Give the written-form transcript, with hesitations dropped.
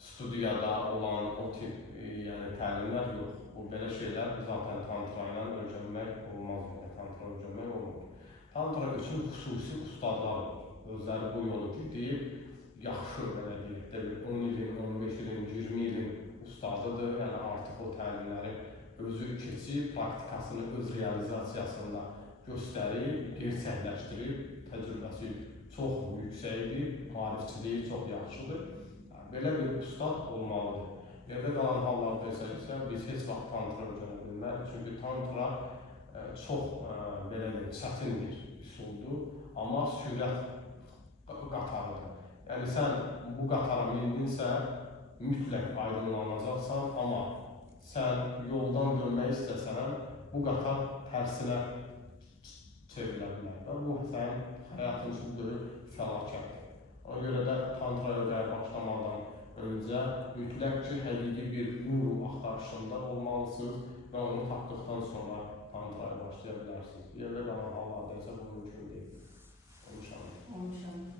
studiyada olan o tip yəni təlimlər yox. Bu belə şeylər zaten tantra ilə öyrənmək olmaz, tantra öyrənmək olmur. Tantra üçün xüsusi ustadlar var. Özləri bu yolu gedib, yaxşı belə deyək, 10 ilin, 15 ilin, 20 ilin ustadıdır. Yəni artıq o təlimləri özü keçib, praktikasını öz realizasiyasında göstərib, gerçəkləşdirib, təcrübəsi çox yüksəkdir, maarifçiliyi çox yaxşıdır. Belə bir ustad olmalıdır. Yerdə qalan hallarda isə biz heç vaxt tantra öyrənə bilmərik. Çünki tantra çox belə çətin bir üsuldur, amma sürət qatarıdır. Yəni sən bu qatara mindinsə, mütləq aydınlanacaqsan, amma sən yoldan dönmək istəsən, bu qatar tərsinə çevrilə bilər. Bu sənin həyatın üçün böyük fəlakətdir. Ona görə də tantra öyrənməyə başlamaqdan öncə mütləq ki, həqiqi bir nur axtarışında olmalısınız və onu tapdıqdan sonra tantraya başlaya bilərsiniz. Yerdə qalan hallarda isə bu mümkün deyil. Olmuşam.